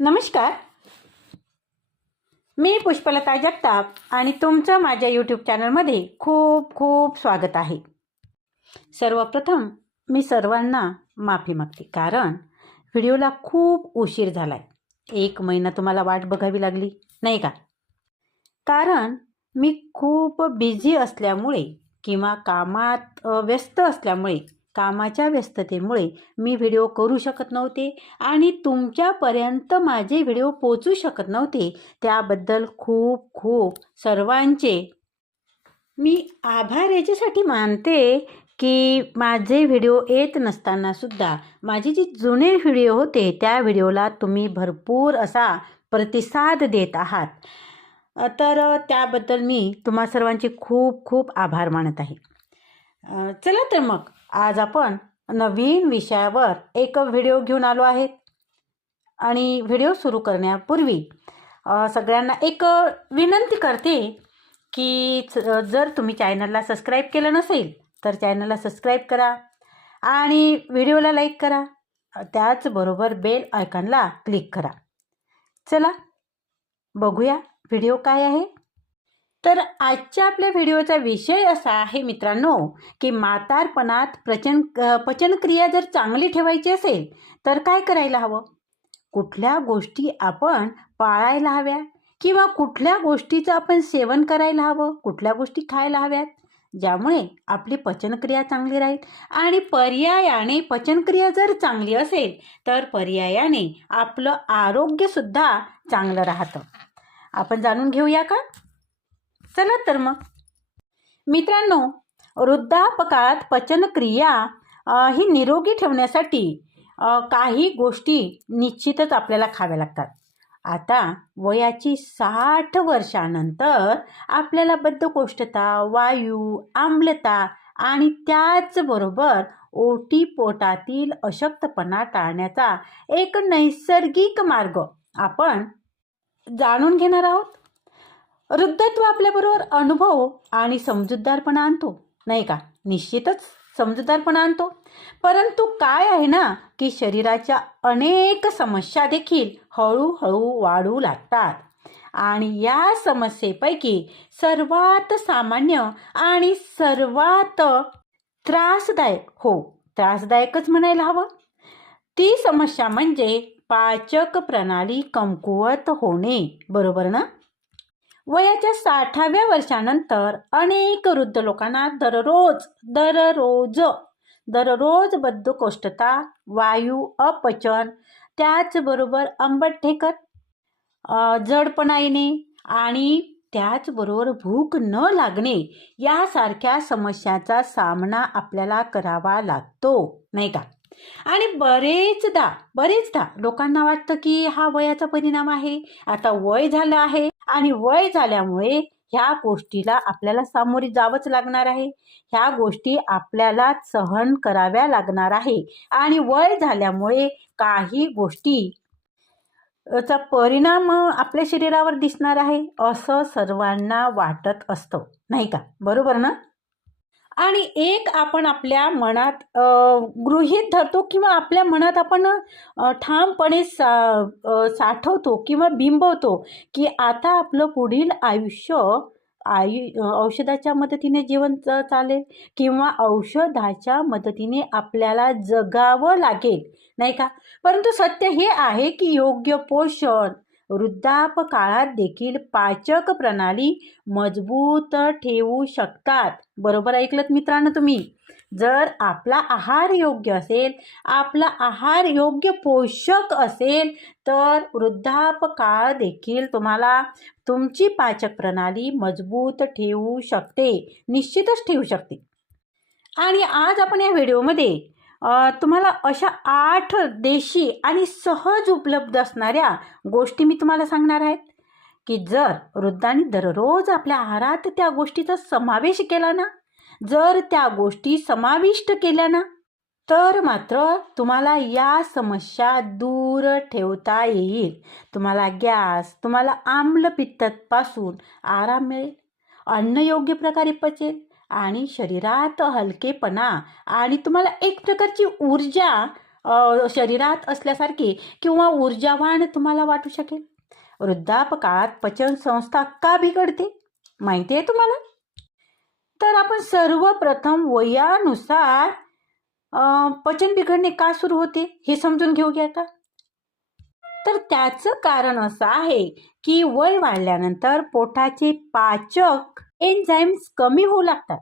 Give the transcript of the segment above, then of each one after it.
नमस्कार. मी पुष्पलता जगताप आणि तुमचं माझ्या यूट्यूब चॅनलमध्ये खूप खूप स्वागत आहे. सर्वप्रथम मी सर्वांना माफी मागते, कारण व्हिडिओला खूप उशीर झाला आहे. 1 महिना तुम्हाला वाट बघावी लागली नाही का? कारण मी खूप बिझी असल्यामुळे किंवा कामात व्यस्त असल्यामुळे, कामाच्या व्यस्ततेमुळे मी व्हिडिओ करू शकत नव्हते आणि तुमच्यापर्यंत माझे व्हिडिओ पोचू शकत नव्हते. त्याबद्दल खूप खूप सर्वांचे मी आभार याच्यासाठी मानते की माझे व्हिडिओ येत नसतानासुद्धा माझे जे जुने व्हिडिओ होते त्या व्हिडिओला तुम्ही भरपूर असा प्रतिसाद देत आहात. तर त्याबद्दल मी तुम्हा सर्वांचे खूप खूप आभार मानत आहे. चला तर मग आज आपण नवीन विषयावर एक व्हिडिओ घेऊन आलो आहे. आणि व्हिडिओ सुरू करण्यापूर्वी सगळ्यांना एक विनंती करते की जर तुम्ही चॅनलला सबस्क्राईब केलं नसेल तर चॅनलला सबस्क्राईब करा आणि व्हिडिओला लाईक करा. त्याचबरोबर बेल आयकॉनला क्लिक करा. चला बघूया व्हिडिओ काय आहे. तर आजच्या आपल्या व्हिडिओचा विषय असा आहे मित्रांनो की म्हातारपणात पचनक्रिया जर चांगली ठेवायची असेल तर काय करायला हवं, कुठल्या गोष्टी आपण पाळायला हव्या किंवा कुठल्या गोष्टीचं आपण सेवन करायला हवं, कुठल्या गोष्टी खायला हव्यात ज्यामुळे आपली पचनक्रिया चांगली राहील. आणि पर्यायाने पचनक्रिया जर चांगली असेल तर पर्यायाने आपलं आरोग्यसुद्धा चांगलं राहतं. आपण जाणून घेऊया का? चला तर मग मित्रांनो, वृद्धापकाळात पचनक्रिया ही निरोगी ठेवण्यासाठी काही गोष्टी निश्चितच आपल्याला खाव्या लागतात. आता वयाची 60 वर्षानंतर आपल्याला बद्धकोष्ठता, वायू, आम्लता आणि त्याचबरोबर ओटीपोटातील अशक्तपणा टाळण्याचा एक नैसर्गिक मार्ग आपण जाणून घेणार आहोत. वृद्धत्व आपल्याबरोबर अनुभव आणि समजूतदारपणा आणतो नाही का? निश्चितच समजूतदारपणा आणतो. परंतु काय आहे ना की शरीराच्या अनेक समस्या देखील हळूहळू वाढू लागतात. आणि या समस्येपैकी सर्वात सामान्य आणि सर्वात त्रासदायकच म्हणायला हवं, ती समस्या म्हणजे पाचक प्रणाली कमकुवत होणे. बरोबर ना? वयाच्या 60व्या वर्षानंतर अनेक वृद्ध लोकांना दररोज बद्धकोष्ठता, वायू अपचन, त्याचबरोबर आंबट ढेकर, जडपणा येणे आणि त्याचबरोबर भूक न लागणे यासारख्या समस्यांचा सामना आपल्याला करावा लागतो नाही का? आणि बरेचदा लोकांना वाटतं की हा वयाचा परिणाम आहे, आता वय झालं आहे आणि वय झाल्यामुळे ह्या गोष्टीला आपल्याला सामोरी जावंच लागणार आहे, ह्या गोष्टी आपल्याला सहन कराव्या लागणार आहे आणि वय झाल्यामुळे काही गोष्टी चा परिणाम आपल्या शरीरावर दिसणार आहे असं सर्वांना वाटत असतं नाही का? बरोबर ना? आणि एक आपण आपल्या मनात गृहीत धरतो किंवा आपल्या मनात आपण ठामपणे साठवतो किंवा बिंबवतो की आता आपलं पुढील आयुष्य औषधाच्या मदतीने जीवन चालेल किंवा औषधाच्या मदतीने आपल्याला जगावं लागेल नाही का? परंतु सत्य हे आहे की योग्य पोषण वृद्धापकाळात देखील पाचक प्रणाली मजबूत ठेवू शकतात. बरोबर ऐकलत मित्रांनो तुम्ही. जर आपला आहार योग्य असेल, आपला आहार योग्य पोषक असेल तर वृद्धापकाळ देखील तुम्हाला तुमची पाचक प्रणाली मजबूत ठेवू शकते, निश्चितच ठेवू शकते. आणि आज आपण या व्हिडिओमध्ये तुम्हाला अशा 8 देशी आणि सहज उपलब्ध असणाऱ्या गोष्टी मी तुम्हाला सांगणार आहेत की जर वृद्धांनी दररोज आपल्या आहारात त्या गोष्टीचा समावेश केला ना, जर त्या गोष्टी समाविष्ट केल्या ना, तर मात्र तुम्हाला या समस्या दूर ठेवता येईल. तुम्हाला गॅस, तुम्हाला आम्लपित्तापासून आराम मिळेल, अन्न योग्य प्रकारे पचेल आणि शरीरात हलकेपणा आणि तुम्हाला एक प्रकारची ऊर्जा शरीरात असल्यासारखी किंवा ऊर्जावान तुम्हाला वाटू शकेल. वृद्धापकाळात पचनसंस्था का बिघडते माहिती आहे तुम्हाला? तर आपण सर्वप्रथम वयानुसार पचन बिघडणे का सुरू होते हे समजून घेऊया का? तर त्याचं कारण असं आहे की वय वाढल्यानंतर पोटाचे पाचक एन्झाईम्स कमी होऊ लागतात,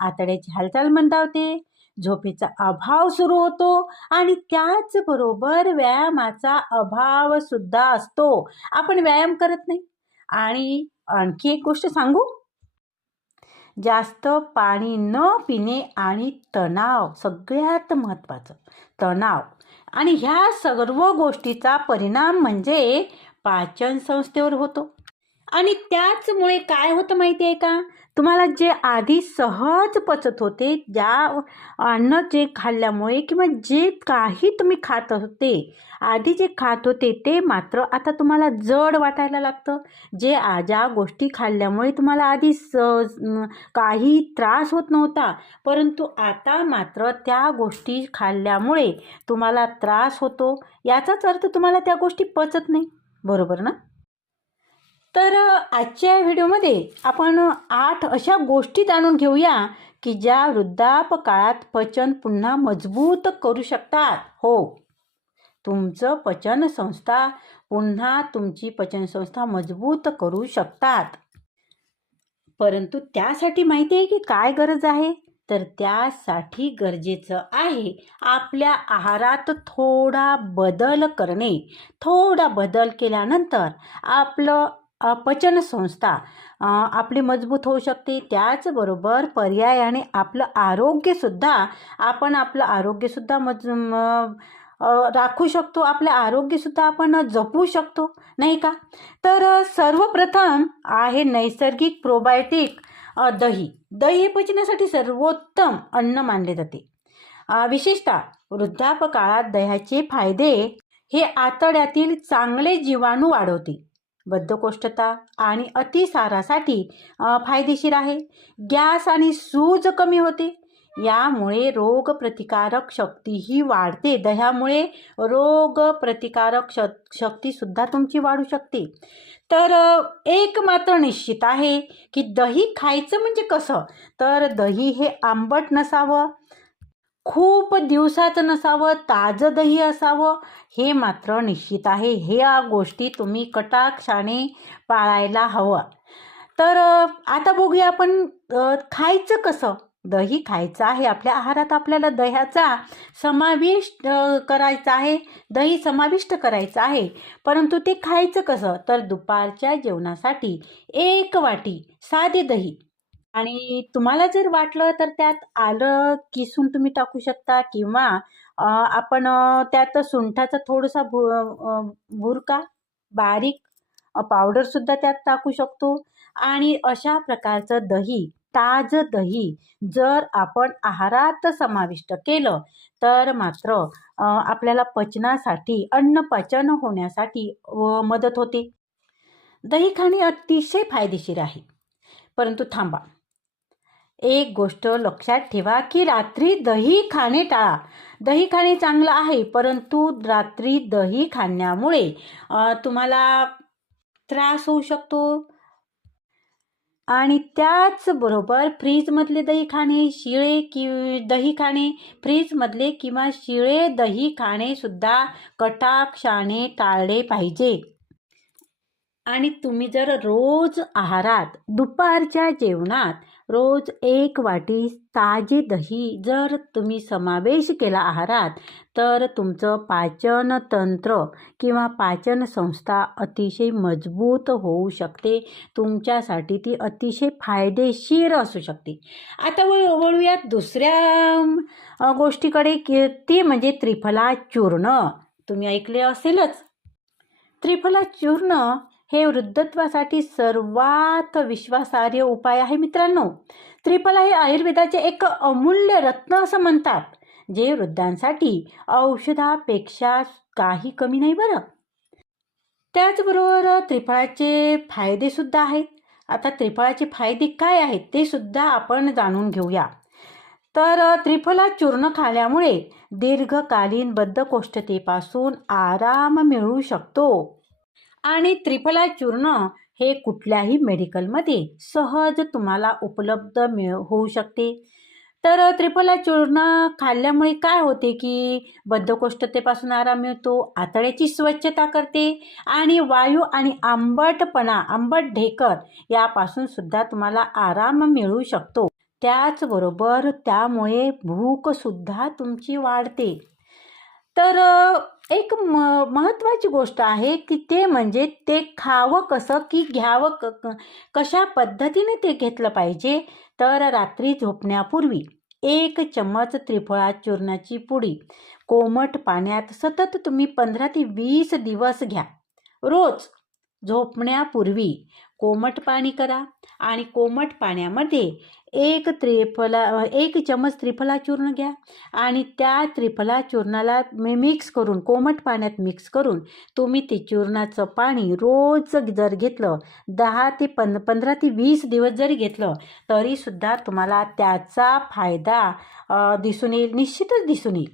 आतड्याची हालचाल मंदावते, झोपेचा अभाव सुरू होतो आणि त्याचबरोबर व्यायामाचा अभाव सुद्धा असतो. आपण व्यायाम करत नाही. आणि आणखी एक गोष्ट सांगू, जास्त पाणी न पिणे आणि तणाव, सगळ्यात महत्त्वाचं तणाव, आणि ह्या सर्व गोष्टीचा परिणाम म्हणजे पाचन संस्थेवर होतो. आणि त्याचमुळे काय होतं माहिती आहे का, तुम्हाला जे आधी सहज पचत होते, ज्या अन्न जे खाल्ल्यामुळे किंवा जे काही तुम्ही खात होते आधी जे खात होते ते मात्र आता तुम्हाला जड वाटायला लागतं. ज्या गोष्टी खाल्ल्यामुळे तुम्हाला आधी काही त्रास होत नव्हता, परंतु आता मात्र त्या गोष्टी खाल्ल्यामुळे तुम्हाला त्रास होतो. याचाच अर्थ तुम्हाला त्या गोष्टी पचत नाही, बरोबर ना? तर आजच्या व्हिडिओमध्ये आपण 8 अशा गोष्टी जाणून घेऊया की ज्या वृद्धापकाळात पचन पुन्हा मजबूत करू शकतात. हो, तुमची पचनसंस्था मजबूत करू शकतात. परंतु त्यासाठी माहिती आहे की काय गरज आहे? तर त्यासाठी गरजेचं आहे आपल्या आहारात थोडा बदल करणे. थोडा बदल केल्यानंतर आपलं पचनसंस्था आपली मजबूत होऊ शकते. त्याचबरोबर पर्यायाने आपलं आरोग्यसुद्धा राखू शकतो. आपलं आरोग्यसुद्धा आपण जपू शकतो, नाही का? तर सर्वप्रथम आहे नैसर्गिक प्रोबायोटिक दही. दही हे पचनासाठी सर्वोत्तम अन्न मानले जाते. विशेषतः वृद्धापकाळात दह्याचे फायदे हे आतड्यातील चांगले जीवाणू वाढवते, बद्धकोष्ठता आणि अतिसारासाठी फायदेशीर आहे. गॅस आणि सूज कमी होते, यामुळे रोगप्रतिकारक शक्तीही वाढते. दह्यामुळे रोगप्रतिकारक शक्तीसुद्धा तुमची वाढू शकते. तर एक मात्र निश्चित आहे की दही खायचं म्हणजे कसं, तर दही हे आंबट नसावं, खूप दिवसाचं नसावं, ताजं दही असावं, हे मात्र निश्चित आहे. ह्या गोष्टी तुम्ही कटाक्षाने पाळायला हवं. तर आता बघूया आपण खायचं कसं. दही खायचं आहे, आपल्या आहारात आपल्याला दह्याचा समाविष्ट करायचा आहे, दही समाविष्ट करायचं आहे. परंतु ते खायचं कसं, तर दुपारच्या जेवणासाठी 1 वाटी साधे दही, आणि तुम्हाला जर वाटलं तर त्यात आलं किसून तुम्ही टाकू शकता, किंवा आपण त्यात सुंठाचा थोडासा भुरका बारीक पावडरसुद्धा त्यात टाकू शकतो. आणि अशा प्रकारचं दही, ताजं दही जर आपण आहारात समाविष्ट केलं तर मात्र आपल्याला पचनासाठी, अन्न पचन होण्यासाठी मदत होते. दही खाणे अतिशय फायदेशीर आहे. परंतु थांबा, एक गोष्ट लक्षात ठेवा की रात्री दही खाणे टाळा. दही खाणे चांगलं आहे, परंतु रात्री दही खाण्यामुळे तुम्हाला त्रास होऊ शकतो. आणि त्याचबरोबर फ्रीजमधले दही खाणे, फ्रीजमधले किंवा शिळे दही खाणे सुद्धा कटाक्षाने टाळले पाहिजे. आणि तुम्ही जर रोज आहारात दुपारच्या जेवणात रोज 1 वाटी ताजे दही जर तुम्ही समावेश केला आहारात, तर तुमचं पाचनतंत्र किंवा पाचनसंस्था अतिशय मजबूत होऊ शकते. तुमच्यासाठी ती अतिशय फायदेशीर असू शकते. आता वळूयात दुसऱ्या गोष्टीकडे, ती म्हणजे त्रिफला चूर्ण. तुम्ही ऐकले असेलच. त्रिफला चूर्ण हे वृद्धत्वासाठी सर्वात विश्वासार्ह उपाय आहे मित्रांनो. त्रिफला हे आयुर्वेदाचे एक अमूल्य रत्न असं म्हणतात, जे वृद्धांसाठी औषधापेक्षा काही कमी नाही बरं. त्याचबरोबर त्रिफळाचे फायदेसुद्धा आहेत. आता त्रिफळाचे फायदे काय आहेत ते सुद्धा आपण जाणून घेऊया. तर त्रिफला चूर्ण खाल्यामुळे दीर्घकालीन बद्धकोष्ठतेपासून आराम मिळू शकतो. आणि त्रिफला चूर्ण हे कुठल्याही मेडिकलमध्ये सहज तुम्हाला उपलब्ध होऊ शकते. तर त्रिफला चूर्ण खाल्ल्यामुळे काय होते की बद्धकोष्ठतेपासून आराम मिळतो, आतड्याची स्वच्छता करते आणि वायू आणि आंबट ढेकर यापासून सुद्धा तुम्हाला आराम मिळू शकतो. त्याचबरोबर त्यामुळे भूकसुद्धा तुमची वाढते. तर एक महत्त्वाची गोष्ट आहे की ते म्हणजे ते खावं कसं की घ्यावं कशा पद्धतीने ते घेतलं पाहिजे. तर रात्री झोपण्यापूर्वी 1 चम्मच त्रिफळा चूर्णाची पुडी कोमट पाण्यात सतत तुम्ही 15 ते 20 दिवस घ्या. रोज झोपण्यापूर्वी कोमट पाणी करा आणि कोमट पाण्यामध्ये 1 चम्मच त्रिफला चूर्ण घ्या आणि त्या त्रिफला चूर्णाला मिक्स करून कोमट पाण्यात मिक्स करून तुम्ही ते चूर्णाचं पाणी रोज जर घेतलं 15 ते 20 दिवस जरी घेतलं तरीसुद्धा तुम्हाला त्याचा फायदा दिसून येईल, निश्चितच दिसून येईल.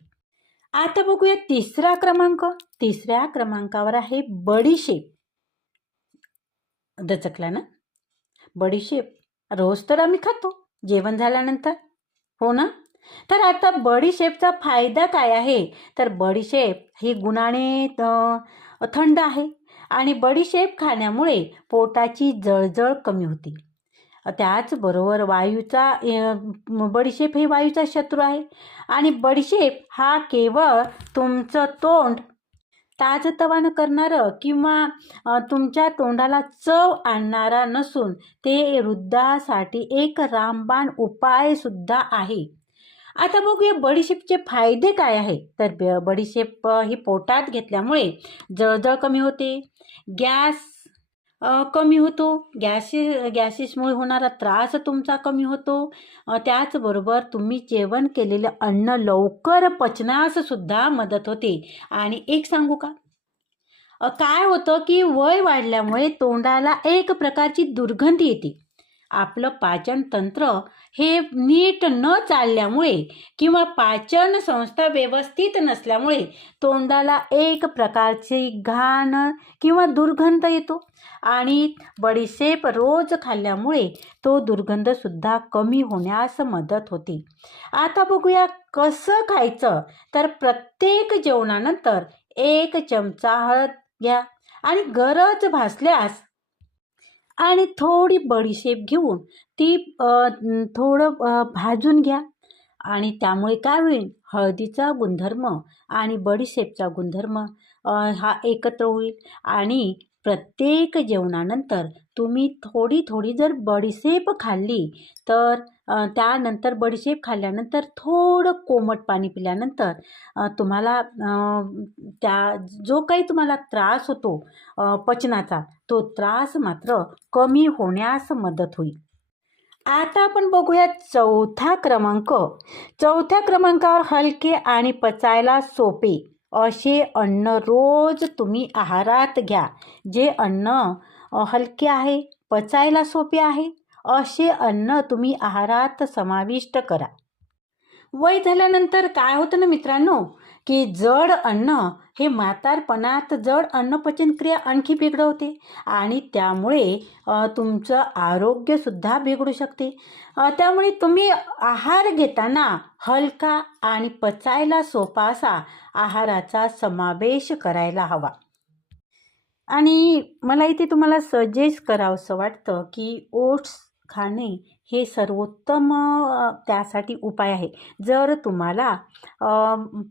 आता बघूया तिसरा क्रमांक. तिसऱ्या क्रमांकावर आहे बडीशेप. दचकला ना? बडीशेप रोज तर आम्ही खातो जेवण झाल्यानंतर, हो ना? तर आता बडीशेपचा फायदा काय आहे? तर बडीशेप ही गुणाने थंड आहे आणि बडीशेप खाण्यामुळे पोटाची जळजळ कमी होते. त्याचबरोबर बडीशेप ही वायूचा शत्रू आहे आणि बडीशेप हा केवळ तुमचं तोंड ताजतवानं करणारं किंवा तुमच्या तोंडाला चव आणणारा नसून ते वृद्धासाठी एक रामबाण उपाय सुद्धा आहे. आता बघूया बडीशेपचे फायदे काय आहे. तर बडीशेप ही पोटात घेतल्यामुळे जळजळ कमी होते, गॅस कमी होतो, गॅसेसमुळे होणारा त्रास तुमचा कमी होतो. त्याचबरोबर तुम्ही जेवण केलेलं अन्न लवकर पचनास सुद्धा मदत होते. आणि एक सांगू का, काय होतं की वय वाढल्यामुळे तोंडाला एक प्रकारची दुर्गंधी येते. आपलं पाचन तंत्र हे नीट न चालल्यामुळे किंवा पाचन संस्था व्यवस्थित नसल्यामुळे तोंडाला एक प्रकारची घाण किंवा दुर्गंध येतो आणि बडीशेप रोज खाल्ल्यामुळे तो दुर्गंधसुद्धा कमी होण्यास मदत होते. आता बघूया कसं खायचं. तर प्रत्येक जेवणानंतर 1 चमचा हळद घ्या आणि गरज भासल्यास आणि थोडी बडीशेप घेऊन ती थोडं भाजून घ्या आणि त्यामुळे काय होईल, हळदीचा गुणधर्म आणि बडीशेपचा गुणधर्म हा एकत्र होईल आणि प्रत्येक जेवणानंतर तुम्ही थोडी थोडी जर बडीशेप खाल्ली तर त्यानंतर बडीशेप खाल्ल्यानंतर थोडं कोमट पाणी पिल्यानंतर तुम्हाला त्या जो काही तुम्हाला त्रास होतो पचनाचा तो त्रास मात्र कमी होण्यास मदत होईल. आता आपण बघूया चौथा क्रमांक. चौथ्या क्रमांकावर हलके आणि पचायला सोपे असे अन्न रोज तुम्ही आहारात घ्या. जे अन्न हलके आहे, पचायला सोपे आहे असे अन्न तुम्ही आहारात समाविष्ट करा. वय झाल्यानंतर काय होतं ना मित्रांनो की जड अन्न हे म्हातारपणात जड अन्न पचनक्रिया आणखी बिघडवते आणि त्यामुळे तुमचं आरोग्यसुद्धा बिघडू शकते. त्यामुळे तुम्ही आहार घेताना हलका आणि पचायला सोपा असा आहाराचा समावेश करायला हवा. आणि मला इथे तुम्हाला सजेस्ट करावंसं वाटतं की ओट्स खाणे हे सर्वोत्तम त्यासाठी उपाय आहे. जर तुम्हाला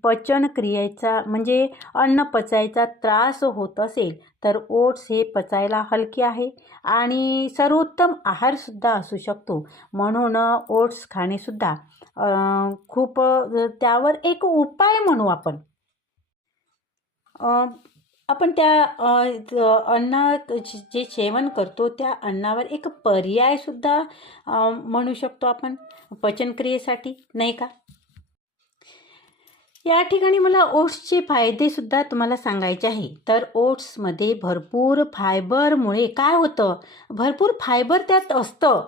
पचनक्रियेचा म्हणजे अन्न पचायचा त्रास होत असेल तर ओट्स हे पचायला हलके आहे आणि सर्वोत्तम आहारसुद्धा असू शकतो. म्हणून ओट्स खाणेसुद्धा खूप त्यावर एक उपाय म्हणू आपण. आपण त्या अन्न जे सेवन करतो त्या अन्नावर एक पर्यायसुद्धा म्हणू शकतो आपण पचनक्रियेसाठी, नाही का? या ठिकाणी मला ओट्सचे फायदेसुद्धा तुम्हाला सांगायचे आहे. तर ओट्समध्ये भरपूर फायबरमुळे काय होतं, भरपूर फायबर त्यात असतं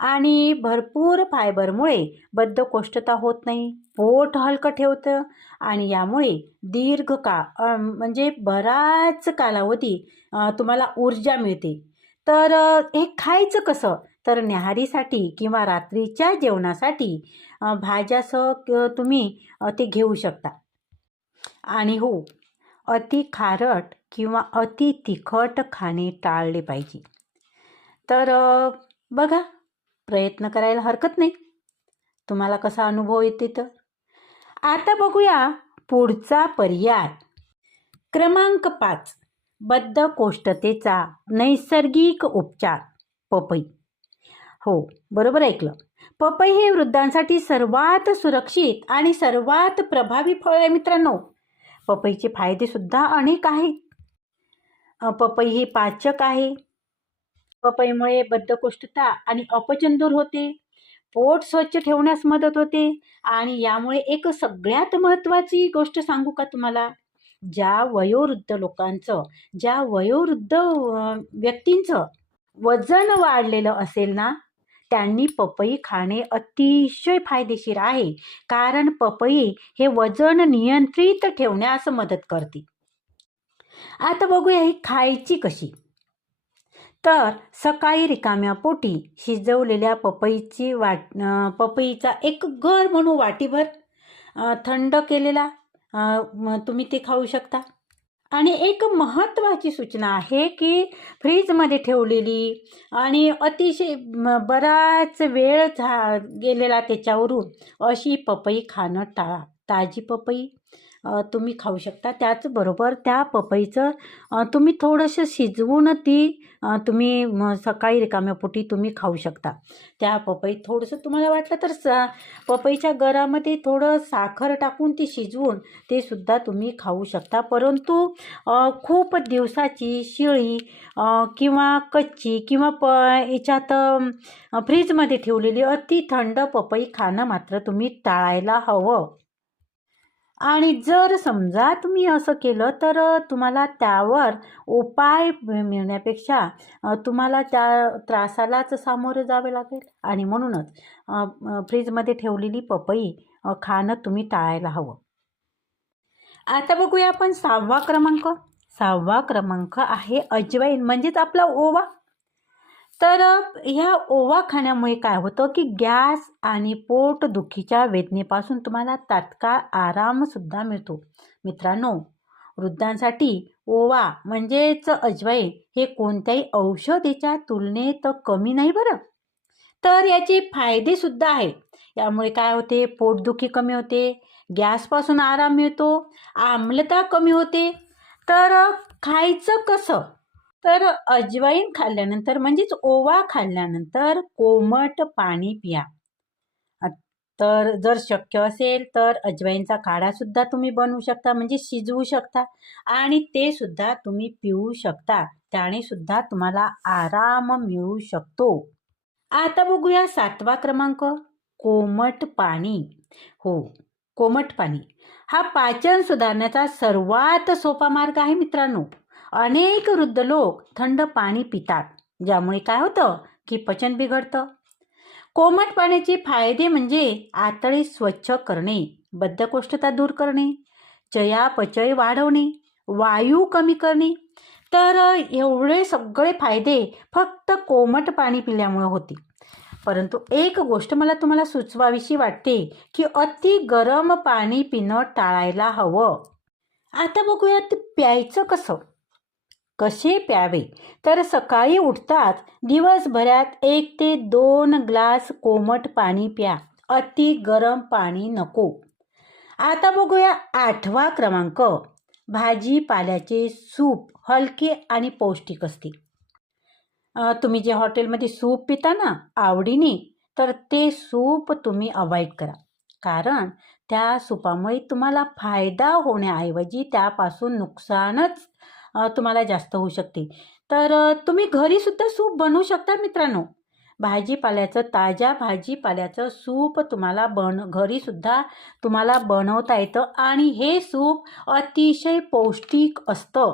आणि भरपूर फायबरमुळे बद्धकोष्ठता होत नाही, पोट हलकं ठेवतं आणि यामुळे दीर्घकाळ म्हणजे बराच कालावधी तुम्हाला ऊर्जा मिळते. तर हे खायचं कसं? तर न्याहारीसाठी किंवा रात्रीच्या जेवणासाठी भाज्यासह तुम्ही ते घेऊ शकता. आणि हो, अति खारट किंवा अति तिखट खाणे टाळले पाहिजे. तर बघा, प्रयत्न करायला हरकत नाही. तुम्हाला कसा अनुभव येते तर. आता बघूया पुढचा पर्याय. क्रमांक 5, बद्धकोष्ठतेचा नैसर्गिक उपचार, पपई. हो, बरोबर ऐकलं. पपई हे वृद्धांसाठी सर्वात सुरक्षित आणि सर्वात प्रभावी फळ आहे मित्रांनो. पपईचे फायदे सुद्धा अनेक आहेत. पपई हे पाचक आहे. पपईमुळे बद्धकोष्ठता आणि अपचन दूर होते. पोट स्वच्छ ठेवण्यास मदत होते आणि यामुळे एक सगळ्यात महत्त्वाची गोष्ट सांगू का तुम्हाला? ज्या वयोवृद्ध लोकांचं, ज्या वयोवृद्ध व्यक्तींचं वजन वाढलेलं असेल ना, त्यांनी पपई खाणे अतिशय फायदेशीर आहे. कारण पपई हे वजन नियंत्रित ठेवण्यास मदत करते. आता बघूया ही खायची कशी. तर सकाळी रिकाम्या पोटी शिजवलेल्या पपईचा एक गर म्हणून वाटीभर थंड केलेला तुम्ही ते खाऊ शकता. आणि एक महत्त्वाची सूचना आहे की फ्रीजमध्ये ठेवलेली आणि अतिशय बराच वेळ गेलेला त्याच्यावरून अशी पपई खाणं टाळा. ताजी पपई तुम्ही खाऊ शकता. त्याचबरोबर त्या पपईचं तुम्ही थोडंसं शिजवून ती तुम्ही सकाळी रिकाम्या पोटी तुम्ही खाऊ शकता. त्या पपई थोडंसं तुम्हाला वाटलं तर पपईच्या गरामध्ये थोडं साखर टाकून ती शिजवून ते सुद्धा तुम्ही खाऊ शकता. परंतु खूप दिवसाची शिळी किंवा कच्ची किंवा याच्यात फ्रीजमध्ये ठेवलेली अति थंड पपई खाणं मात्र तुम्ही टाळायला हवं. आणि जर समजा तुम्ही असं केलं तर तुम्हाला त्यावर उपाय मिळण्यापेक्षा तुम्हाला त्या त्रासालाच सामोरे जावे लागेल आणि म्हणूनच फ्रीजमध्ये ठेवलेली पपई खाणं तुम्ही टाळायला हवं. आता बघूया आपण 6वा क्रमांक. 6वा क्रमांक आहे अजवाईन म्हणजेच आपला ओवा. तर ह्या ओवा खाण्यामुळे काय होतं की गॅस आणि पोटदुखीच्या वेदनेपासून तुम्हाला तात्काळ आरामसुद्धा मिळतो. मित्रांनो, वृद्धांसाठी ओवा म्हणजेच अजवाईन हे कोणत्याही औषधीच्या तुलनेत कमी नाही बरं. तर याचे फायदेसुद्धा आहेत. यामुळे काय होते, पोटदुखी कमी होते, गॅसपासून आराम मिळतो, आम्लता कमी होते. तर खायचं कसं? तर अजवाईन खाल्ल्यानंतर म्हणजेच ओवा खाल्ल्यानंतर कोमट पाणी प्या. तर जर शक्य असेल तर अजवाईनचा काढासुद्धा तुम्ही बनवू शकता, म्हणजे शिजवू शकता आणि ते सुद्धा तुम्ही पिऊ शकता. त्याने सुद्धा तुम्हाला आराम मिळू शकतो. आता बघूया 7वा क्रमांक, कोमट पाणी. हो, कोमट पाणी हा पाचन सुधारण्याचा सर्वात सोपा मार्ग आहे मित्रांनो. अनेक वृद्ध लोक थंड पाणी पितात, ज्यामुळे काय होतं की पचन बिघडतं. कोमट पाण्याचे फायदे म्हणजे आतडी स्वच्छ करणे, बद्धकोष्ठता दूर करणे, चयापचय वाढवणे, वायू कमी करणे. तर एवढे सगळे फायदे फक्त कोमट पाणी पिल्यामुळे होते. परंतु एक गोष्ट मला तुम्हाला सुचवावीशी वाटते की अति गरम पाणी पिणं टाळायला हवं. आता बघूयात प्यायचं कसं. कसे प्यावे? तर सकाळी उठताच दिवसभरात 1 ते 2 ग्लास कोमट पाणी प्या. अति गरम पाणी नको. आता बघूया 8वा क्रमांक, भाजीपाल्याचे सूप हलके आणि पौष्टिक असते. तुम्ही जे हॉटेलमध्ये सूप पिता ना आवडीने, तर ते सूप तुम्ही अवॉइड करा. कारण त्या सूपामुळे तुम्हाला फायदा होण्याऐवजी त्यापासून नुकसानच तुम्हाला जास्त होऊ शकते. तर तुम्ही घरीसुद्धा सूप बनवू शकता मित्रांनो. ताज्या भाजीपाल्याचं सूप तुम्हाला घरीसुद्धा तुम्हाला बनवता येतं आणि हे सूप अतिशय पौष्टिक असतं.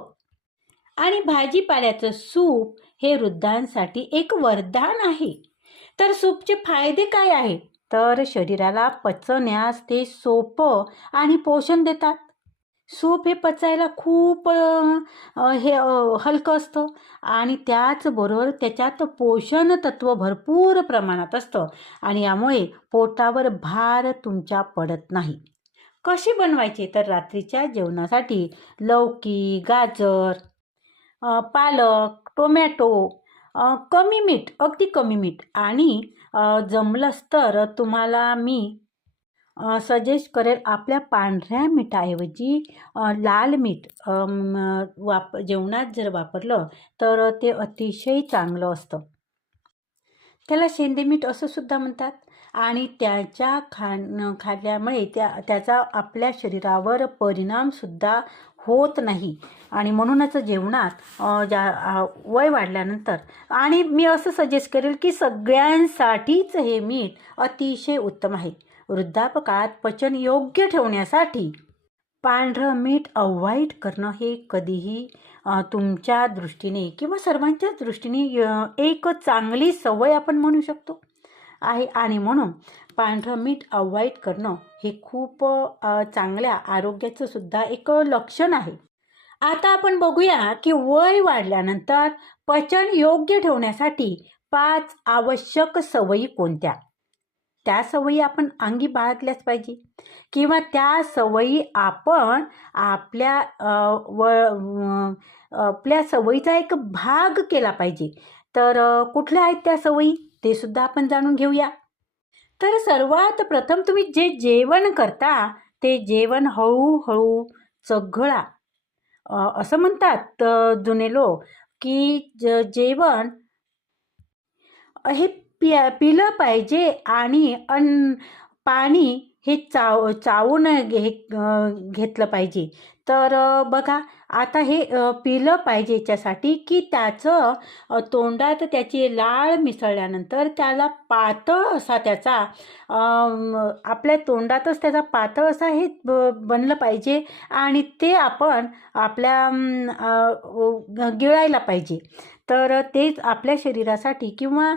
आणि भाजीपाल्याचं सूप हे वृद्धांसाठी एक वरदान आहे. तर सूपचे फायदे काय आहे? तर शरीराला पचण्यास ते सोपं आणि पोषण देतात. सूप हे पचायला खूप हलकं असतं आणि त्याचबरोबर त्याच्यात पोषण तत्व भरपूर प्रमाणात असतं आणि यामुळे पोटावर भार तुमच्या पडत नाही. कशी बनवायची? तर रात्रीच्या जेवणासाठी लौकी, गाजर, पालक, टोमॅटो, कमी मीठ, अगदी कमी मीठ आणि जमलंच तर तुम्हाला मी सजेस्ट करेल आपल्या पांढऱ्या मिठाऐवजी लाल मीठ जेवणात जर वापरलं तर ते अतिशय चांगलं असतं. त्याला शेंदे मीठ असं सुद्धा म्हणतात आणि त्याच्या खाल्ल्यामुळे त्याचा आपल्या शरीरावर परिणामसुद्धा होत नाही आणि म्हणूनच जेवणात वय वाढल्यानंतर आणि मी असं सजेस्ट करेल की सगळ्यांसाठीच हे मीठ अतिशय उत्तम आहे. वृद्धापकाळात पचन योग्य ठेवण्यासाठी पांढरं मीठ अवॉइड करणं हे कधीही तुमच्या दृष्टीने किंवा सर्वांच्याच दृष्टीने एक चांगली सवय आपण म्हणू शकतो आहे आणि म्हणून पांढरं मीठ अवॉइड करणं हे खूप चांगल्या आरोग्याचं सुद्धा एक लक्षण आहे. आता आपण बघूया की वय वाढल्यानंतर पचन योग्य ठेवण्यासाठी 5 आवश्यक सवयी कोणत्या? त्या सवयी आपण अंगी बाळगल्याच पाहिजे किंवा त्या सवयी आपण आपल्या सवयीचा एक भाग केला पाहिजे. तर कुठल्या आहेत त्या सवयी ते सुद्धा आपण जाणून घेऊया. तर सर्वात प्रथम तुम्ही जे जेवण करता ते जेवण हळूहळू चघळा. असं म्हणतात जुने लोक की जेवण हे पिलं पाहिजे आणि पाणी हे चावून घेतलं पाहिजे. तर बघा आता हे पिलं पाहिजे याच्यासाठी की त्याचं तोंडात त्याची लाळ मिसळल्यानंतर त्याला पातळ असा त्याचा आपल्या तोंडातच त्याचा पातळ असा हे बनलं पाहिजे आणि ते आपण आपल्या गिळायला पाहिजे. तर तेच आपल्या शरीरासाठी किंवा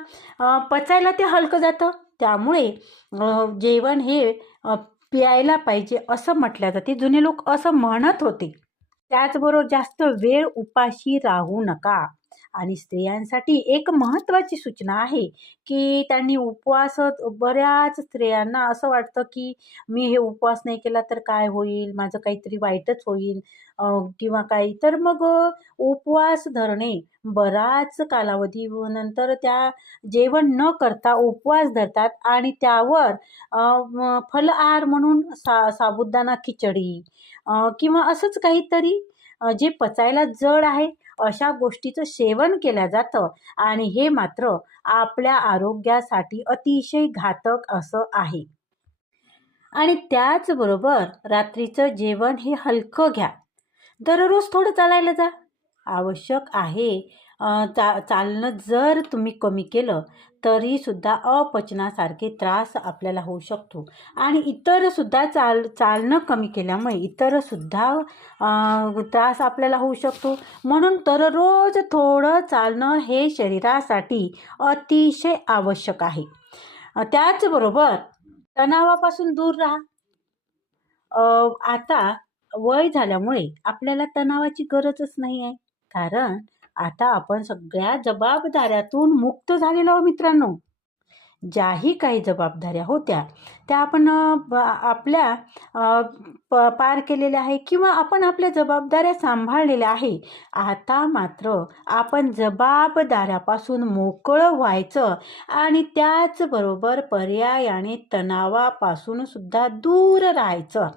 पचायला ते हलकं जातं. त्यामुळे जेवण हे प्यायला पाहिजे असं म्हटलं जाते. जुने लोक असं म्हणत होते. त्याचबरोबर जास्त वेळ उपाशी राहू नका आणि स्त्रियांसाठी एक महत्त्वाची सूचना आहे की त्यांनी उपवास बऱ्याच स्त्रियांना असं वाटतं की मी हे उपवास नाही केला तर काय होईल, माझं काहीतरी वाईटच होईल किंवा काही. तर मग उपवास धरणे बराच कालावधी नंतर त्या जेवण न करता उपवास धरतात आणि त्यावर फलाहार म्हणून साबुदाणा खिचडी किंवा असंच काहीतरी जे पचायला जड आहे अशा गोष्टीचं सेवन केलं जातं आणि हे मात्र आपल्या आरोग्यासाठी अतिशय घातक असं आहे. आणि त्याचबरोबर रात्रीचं जेवण हे हलकं घ्या. दररोज थोडं चालायला जा. आवश्यक आहे. चालणं जर तुम्ही कमी केलं तरीसुद्धा अपचनासारखे त्रास आपल्याला होऊ शकतो आणि इतरसुद्धा चालणं कमी केल्यामुळे इतरसुद्धा त्रास आपल्याला होऊ शकतो. म्हणून दररोज थोडं चालणं हे शरीरासाठी अतिशय आवश्यक आहे. त्याचबरोबर तणावापासून दूर राहा. आता वय झाल्यामुळे आपल्याला तणावाची गरजच नाही आहे. कारण आता आपण सगळ्या जबाबदाऱ्यातून मुक्त झालेलो आहोत मित्रांनो. ज्याही काही जबाबदाऱ्या होत्या त्या आपण आपल्या पार केलेल्या आहे किंवा आपण आपल्या जबाबदाऱ्या सांभाळलेल्या आहे. आता मात्र आपण जबाबदाऱ्यापासून मोकळं व्हायचं आणि त्याचबरोबर पर्यायाने तणावापासून सुद्धा दूर राहायचं.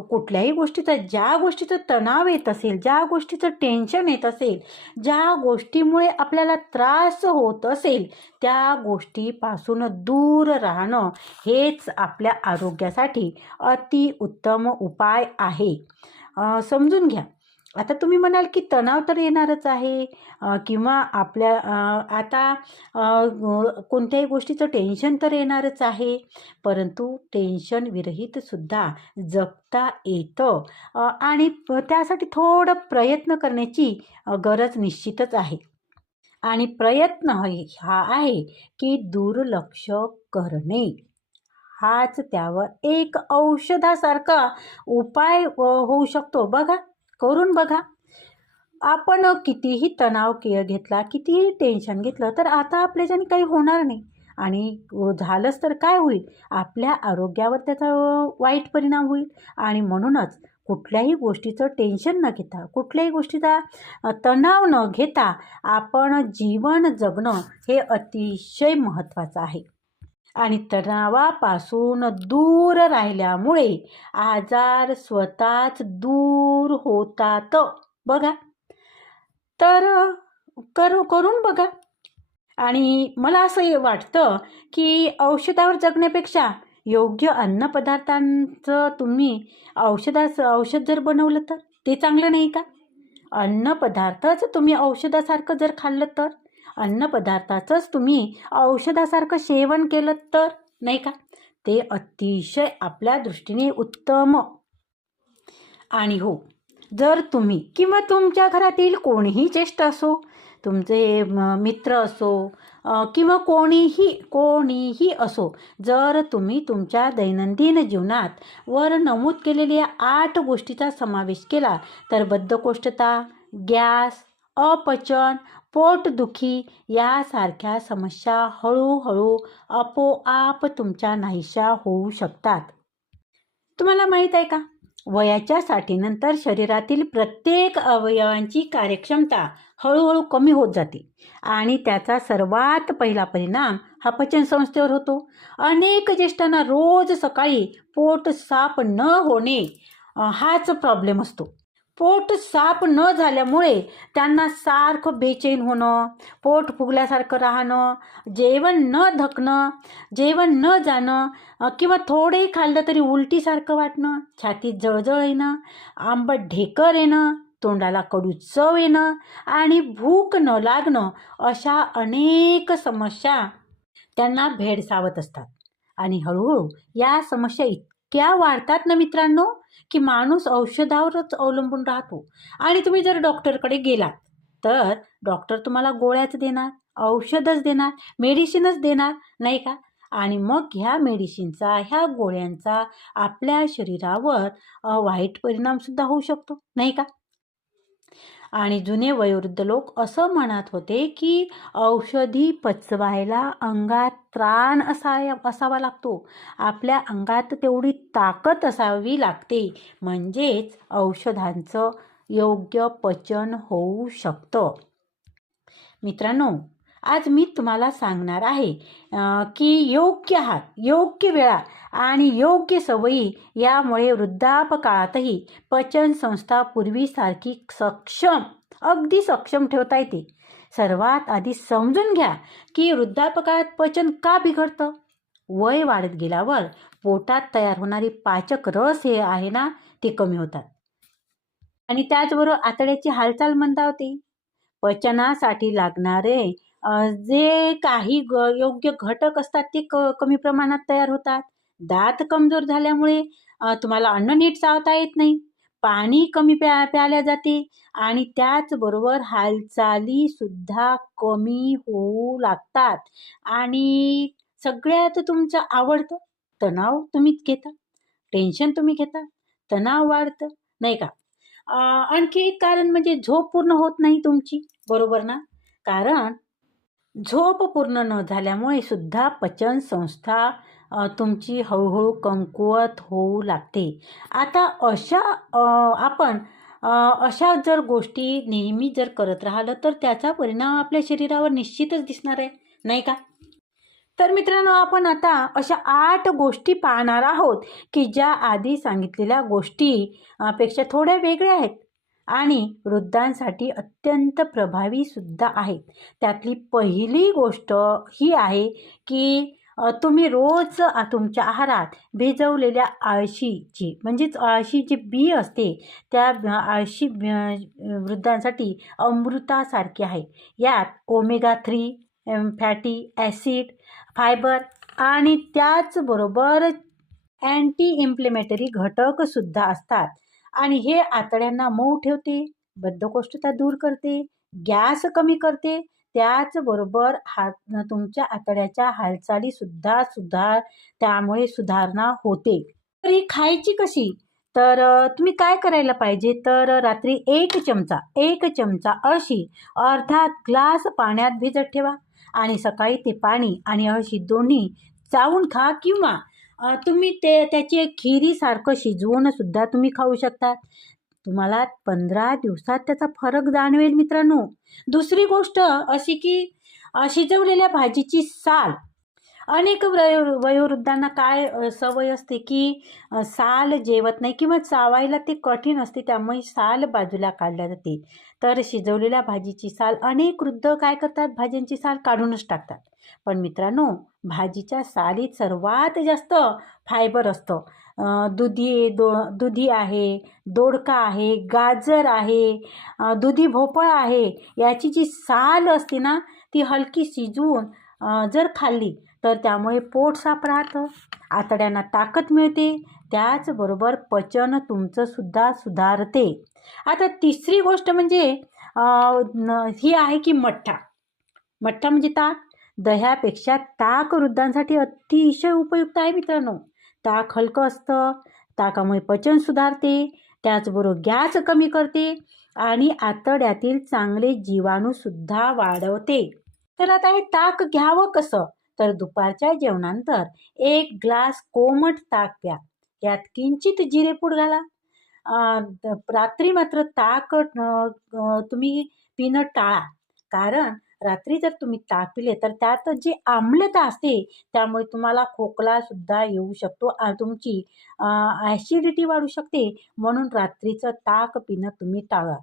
कुठल्याही गोष्टीचा ज्या गोष्टीचं तणाव येत असेल, ज्या गोष्टीचं टेन्शन येत असेल, ज्या गोष्टीमुळे आपल्याला त्रास होत असेल त्या गोष्टीपासून दूर राहणं हेच आपल्या आरोग्यासाठी अतिउत्तम उपाय आहे. समजून घ्या. आता तुम्ही म्हणाल की तणाव तर येणारच आहे किंवा आपल्या आता कोणत्याही गोष्टीचं टेन्शन तर येणारच आहे, परंतु टेन्शन विरहित सुद्धा जगता येतं आणि त्यासाठी थोडं प्रयत्न करण्याची गरज निश्चितच आहे. आणि प्रयत्न हा आहे की दुर्लक्ष करणे. हाच त्यावर एक औषधासारखा उपाय होऊ शकतो. बघा, करून बघा. आपण कितीही तणाव घेतला, कितीही टेन्शन घेतलं, तर आता आपल्याच्याने काही होणार नाही. आणि झालंच तर काय होईल? आपल्या आरोग्यावर त्याचा वाईट परिणाम होईल. आणि म्हणूनच कुठल्याही गोष्टीचं टेन्शन न घेता, कुठल्याही गोष्टीचा तणाव न घेता आपण जीवन जगणं हे अतिशय महत्त्वाचं आहे. आणि तणावापासून दूर राहिल्यामुळे आजार स्वतःच दूर होतात. बघा, तर करून बघा. आणि मला असं वाटतं की औषधावर जगण्यापेक्षा योग्य अन्नपदार्थांचं तुम्ही औषध जर बनवलं तर ते चांगलं नाही का? अन्नपदार्थच तुम्ही औषधासारखं जर खाल्लं तर, अन्नपदार्थाचंच तुम्ही औषधासारखं सेवन केलं तर, नाही का? ते अतिशय आपल्या दृष्टीने उत्तम. आणि हो, जर तुम्ही किंवा तुमच्या घरातील कोणीही ज्येष्ठ असो, तुमचे मित्र असो किंवा कोणीही असो, जर तुम्ही तुमच्या दैनंदिन जीवनात वर नमूद केलेल्या 8 गोष्टीचा समावेश केला तर बद्धकोष्ठता, गॅस, अपचन, पोटदुखी यासारख्या समस्या हळूहळू आपोआप तुमच्या नाहीशा होऊ शकतात. तुम्हाला माहीत आहे का? वयाच्या साठीनंतर शरीरातील प्रत्येक अवयवांची कार्यक्षमता हळूहळू कमी होत जाते आणि त्याचा सर्वात पहिला परिणाम हा पचनसंस्थेवर होतो. अनेक ज्येष्ठांना रोज सकाळी पोट साफ न होणे हाच प्रॉब्लेम असतो. पोट साफ न झाल्यामुळे त्यांना सारखं बेचैन होणं, पोट फुगल्यासारखं राहणं, जेवण न धकणं, जेवण न जाणं किंवा थोडेही खाल्लं तरी उलटीसारखं वाटणं, छातीत जळजळ येणं, आंबट ढेकर येणं, तोंडाला कडू चव येणं आणि भूक न लागणं अशा अनेक समस्या त्यांना भेडसावत असतात. आणि हळूहळू या समस्या इतक्या वाढतात ना मित्रांनो, की माणूस औषधावरच अवलंबून राहतो. आणि तुम्ही जर डॉक्टरकडे गेलात तर डॉक्टर तुम्हाला गोळ्याच देणार, औषधच देणार, मेडिसिनच देणार, नाही का? आणि मग ह्या मेडिसिनचा, ह्या गोळ्यांचा आपल्या शरीरावर वाईट परिणामसुद्धा होऊ शकतो, नाही का? आणि जुने वयोवृद्ध लोक असं म्हणत होते की औषधी पचवायला अंगात त्राण असावा लागतो, आपल्या अंगात तेवढी ताकद असावी लागते, म्हणजेच औषधांचं योग्य पचन होऊ शकतं. मित्रांनो, आज मी तुम्हाला सांगणार आहे की योग्य आहार, योग्य वेळा आणि योग्य सवयी यामुळे वृद्धापकाळातही पचनसंस्था पूर्वीसारखी अगदी सक्षम ठेवता येते. सर्वात आधी समजून घ्या की वृद्धापकाळात पचन का बिघडतं. वय वाढत गेल्यावर पोटात तयार होणारी पाचक रस हे आहे ना, ते कमी होतात आणि त्याचबरोबर आतड्याची हालचाल मंदावते. पचनासाठी लागणारे जे काही योग्य घटक असतात ते कमी प्रमाणात तयार होतात. दात कमजोर झाल्यामुळे तुम्हाला अन्न नीट चावता येत नाही, पाणी कमी प्यायल्या जाते आणि त्याचबरोबर हालचाली सुद्धा कमी होऊ लागतात. आणि सगळ्यात तुमचं आवडतं तणाव तुम्ही घेता, टेन्शन तुम्ही घेता, तणाव वाढतं, नाही का? आणखी एक कारण म्हणजे झोप पूर्ण होत नाही तुमची, बरोबर ना? कारण झोप पूर्ण न झाल्यामुळे सुद्धा पचन संस्था तुमची हळूहळू कमकुवत होऊ लागते. आता आपण अशा जर गोष्टी नेहमी जर करत राहिलं तर त्याचा परिणाम आपल्या शरीरावर निश्चितच दिसणार आहे, नाही का? तर मित्रांनो, आपण आता अशा 8 गोष्टी पाहणार आहोत की ज्या आधी सांगितलेल्या गोष्टी पेक्षा थोड्या वेगळ्या आहेत आणि वृद्धांसाठी अत्यंत प्रभावी सुद्धा आहेत. त्यातली पहिली गोष्ट ही आहे की तुम्ही रोज तुमच्या आहारात भिजवलेल्या आळशीची, म्हणजेच आळशीची बी असते, त्या आळशी वृद्धांसाठी अमृतासारखी आहे. यात ओमेगा 3 फॅटी ॲसिड, फायबर आणि त्याचबरोबर अँटी इन्फ्लेमेटरी घटकसुद्धा असतात. आणि हे आतड्यांना मऊ ठेवते, बद्धकोष्ठता दूर करते, गॅस कमी करते, त्याचबरोबर तुमच्या आतड्याच्या हालचालीसुद्धा त्यामुळे सुधारणा होते. तर ही खायची कशी? तर तुम्ही काय करायला पाहिजे, तर रात्री एक चमचा अळशी अर्धा ग्लास पाण्यात भिजत ठेवा आणि सकाळी ते पाणी आणि अळशी दोन्ही चावून खा, किंवा तुम्ही त्याची एक खिरीसारखं शिजवून सुद्धा तुम्ही खाऊ शकता. तुम्हाला 15 दिवसात त्याचा फरक जाणवेल मित्रांनो. दुसरी गोष्ट अशी की शिजवलेल्या भाजीची साल. अनेक वयोवृद्धांना काय सवय असते की साल जेवत नाही किंवा चावायला ते कठीण असते, त्यामुळे साल बाजूला काढल्या जाते. तर शिजवलेल्या भाजीची साल, अनेक वृद्ध काय करतात, भाज्यांची साल काढूनच टाकतात. पण मित्रांनो, भाजीच्या सालीत सर्वात जास्त फायबर असतं. दुधी आहे, दोडका आहे, गाजर आहे, दुधी भोपळा आहे. याची जी साल असते ना, ती हलकी शिजवून जर खाल्ली तर त्यामुळे पोट साफ राहतं, आतड्यांना ताकद मिळते, त्याचबरोबर पचन तुमचं सुद्धा सुधारते. आता तिसरी गोष्ट म्हणजे ही आहे की मठ्ठा म्हणजे ताक. दह्यापेक्षा ताक वृद्धांसाठी अतिशय उपयुक्त आहे मित्रांनो. ताक हलकं असतं, ताकामुळे पचन सुधारते, त्याचबरोबर गॅस कमी करते आणि आतड्यातील चांगले जीवाणूसुद्धा वाढवते. तर आता हे ताक घ्यावं कसं? तर दुपारच्या जेवणानंतर 1 ग्लास कोमट ताक प्या. त्यात किंचित जिरेपूड घाला. रात्री मात्र ताक तुम्ही पिणं टाळा, कारण रात्री जर तुम्ही ताक पिले तर त्यात जी आम्लता असते त्यामुळे तुम्हाला खोकला सुद्धा येऊ शकतो, तुमची ॲसिडिटी वाढू शकते. म्हणून रात्रीचं ताक पिणं तुम्ही टाळा.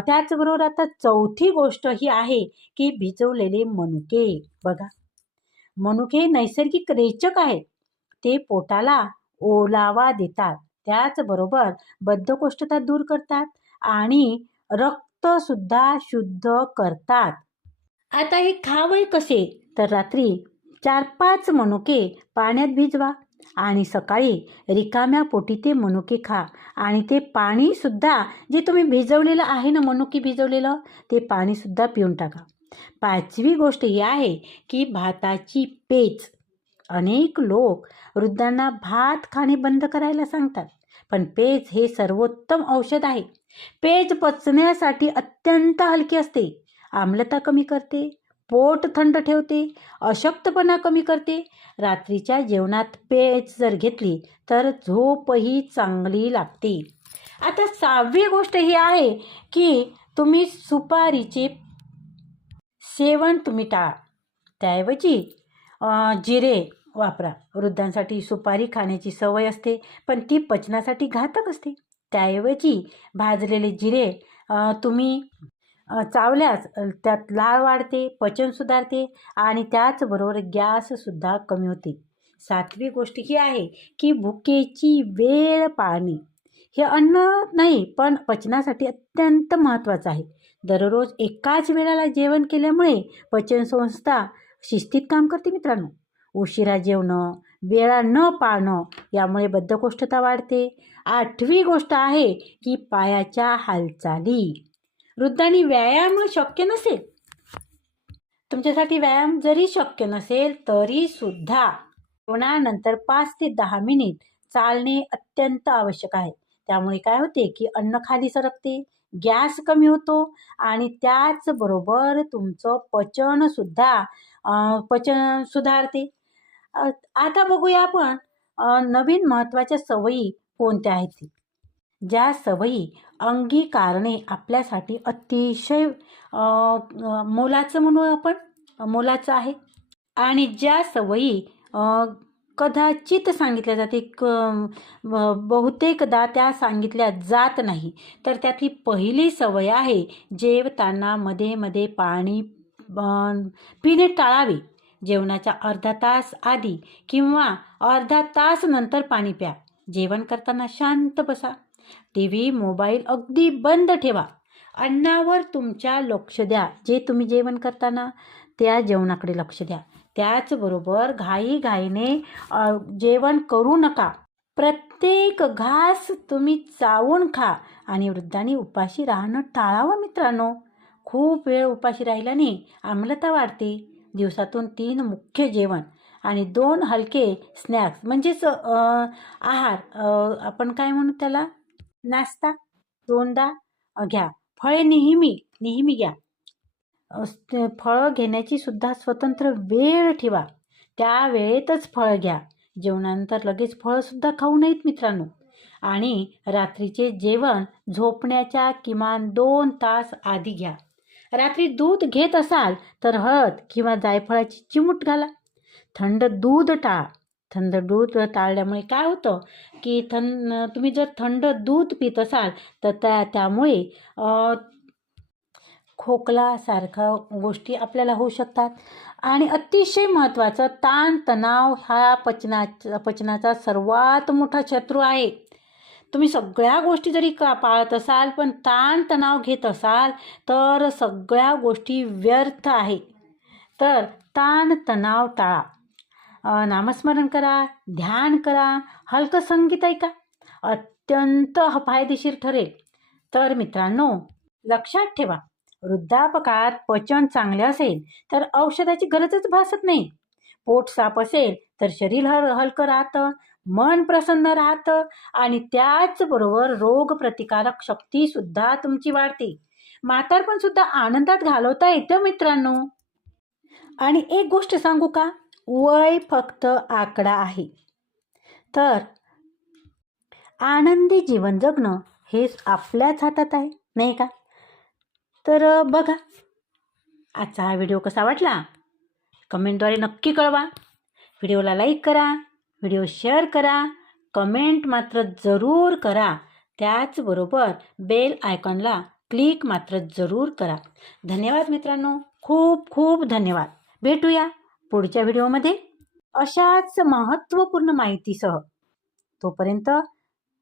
त्याचबरोबर आता चौथी गोष्ट ही आहे की भिजवलेले मनुके. बघा, मनुके नैसर्गिक रेचक आहेत. ते पोटाला ओलावा देतात, त्याचबरोबर बद्धकोष्ठता दूर करतात आणि रक्तसुद्धा शुद्ध करतात. आता हे खावं कसे? तर रात्री 4-5 मनुके पाण्यात भिजवा आणि सकाळी रिकाम्या पोटी ते मनुके खा. आणि ते पाणीसुद्धा जे तुम्ही भिजवलेलं आहे ना, मनुके भिजवलेलं, ते पाणीसुद्धा पिऊन टाका. 5वी गोष्ट ही आहे की भाताची पेज. अनेक लोक वृद्धांना भात खाणे बंद करायला सांगतात, पण पेज हे सर्वोत्तम औषध आहे. पेज पचण्यासाठी अत्यंत हलकी असते, आम्लता कमी करते, पोट थंड ठेवते, अशक्तपणा कमी करते. रात्रीच्या जेवणात पेज जर घेतली तर झोपही चांगली लागते. आता 6वी गोष्ट ही आहे की तुम्ही सुपारीचे सेवन तुम्ही टाळा. त्याऐवजी जिरे वापरा. वृद्धांसाठी सुपारी खाण्याची सवय असते, पण ती पचनासाठी घातक असते. त्याऐवजी भाजलेले जिरे तुम्ही चावल्यास त्यात लाळ वाढते, पचन सुधारते आणि त्याचबरोबर गॅससुद्धा कमी होते. 7वी गोष्ट ही आहे की भुकेची वेळ पाळणे. हे अन्न नाही, पण पचनासाठी अत्यंत महत्त्वाचं आहे. दररोज एकाच वेळेला जेवण केल्यामुळे पचनसंस्था शिस्तीत काम करते मित्रांनो. उशिरा जेवणं, वेळा न पाळणं यामुळे बद्धकोष्ठता वाढते. 8वी गोष्ट आहे की पायाच्या हालचाली. वृद्धांनी व्यायाम शक्य नसेल, तुमच्यासाठी व्यायाम जरी शक्य नसेल तरी सुद्धा जेवणानंतर 5 ते 10 मिनिट चालणे अत्यंत आवश्यक आहे. त्यामुळे काय होते की अन्न खाली सरकते, गॅस कमी होतो आणि त्याचबरोबर तुमचं पचन सुधारते. आता बघूया आपण नवीन महत्त्वाच्या सवयी कोणत्या आहेत. ज्या सवयी अंगीकारणे आपल्यासाठी अतिशय मोलाचं म्हणू आपण, मोलाचं आहे. आणि ज्या सवयी कदाचित सांगितल्या जाते, बहुतेकदा त्या सांगितल्या जात नाही. तर त्यातली पहिली सवय आहे, जेवताना मध्ये मध्ये पाणी पिणे टाळावे. जेवणाच्या अर्धा तास आधी किंवा अर्धा तास नंतर पाणी प्या. जेवण करताना शांत बसा. TV, मोबाईल अगदी बंद ठेवा. अन्नावर तुमच्या लक्ष द्या. जे तुम्ही जेवण करताना त्या जेवणाकडे लक्ष द्या. त्याचबरोबर घाईघाईने जेवण करू नका. प्रत्येक घास तुम्ही चावून खा आणि वृद्धांनी उपाशी राहणं टाळावं मित्रांनो. खूप वेळ उपाशी राहिल्याने आम्लता वाढते. दिवसातून 3 मुख्य जेवण आणि 2 हलके स्नॅक्स म्हणजेच आहार, आपण काय म्हणू त्याला, नाश्ता 2दा घ्या. फळे नेहमी नेहमी घ्या. फळं घेण्याची सुद्धा स्वतंत्र वेळ ठेवा. त्या वेळेतच फळं घ्या. जेवणानंतर लगेच फळंसुद्धा खाऊ नयेत मित्रांनो. आणि रात्रीचे जेवण झोपण्याच्या किमान 2 तास आधी घ्या. रात्री दूध घेत असाल तर हळद किंवा जायफळाची चिमूट घाला. थंड दूध टाळा. थंड दूध टाळल्यामुळे काय होतं की तुम्ही जर थंड दूध पित असाल तर त्यामुळे खोकलासारख्या गोष्टी आपल्याला होऊ शकतात. आणि अतिशय महत्त्वाचं, ताणतणाव हा पचनाचा सर्वात मोठा शत्रू आहे. तुम्ही सगळ्या गोष्टी जरी पाळत असाल पण ताणतणाव घेत असाल तर सगळ्या गोष्टी व्यर्थ आहे. तर ताणतणाव टाळा. नामस्मरण करा, ध्यान करा, हलकं संगीत ऐका. अत्यंत फायदेशीर ठरेल. तर मित्रांनो, लक्षात ठेवा, वृद्धापकाळात पचन चांगले असेल तर औषधाची गरजच भासत नाही. पोट साफ असेल तर शरीर हलकं राहतं, मन प्रसन्न राहतं आणि त्याचबरोबर रोगप्रतिकारक शक्तीसुद्धा तुमची वाढते. म्हातारपण सुद्धा आनंदात घालवता येतं मित्रांनो. आणि एक गोष्ट सांगू का, वय फक्त आकडा आहे. तर आनंदी जीवन जगणं हे आपल्याच हातात आहे, नाही का? तर बघा, आजचा हा व्हिडिओ कसा वाटला कमेंटद्वारे नक्की कळवा. व्हिडिओला लाईक करा, व्हिडिओ शेअर करा, कमेंट मात्र जरूर करा. त्याचबरोबर बेल आयकॉनला क्लिक मात्र जरूर करा. धन्यवाद मित्रांनो, खूप खूप धन्यवाद. भेटूया पुढच्या व्हिडिओमध्ये अशाच महत्त्वपूर्ण माहितीसह. तोपर्यंत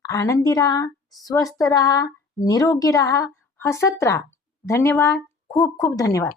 आनंदी राहा, स्वस्थ राहा, निरोगी राहा, हसत राहा. धन्यवाद, खूप खूप धन्यवाद.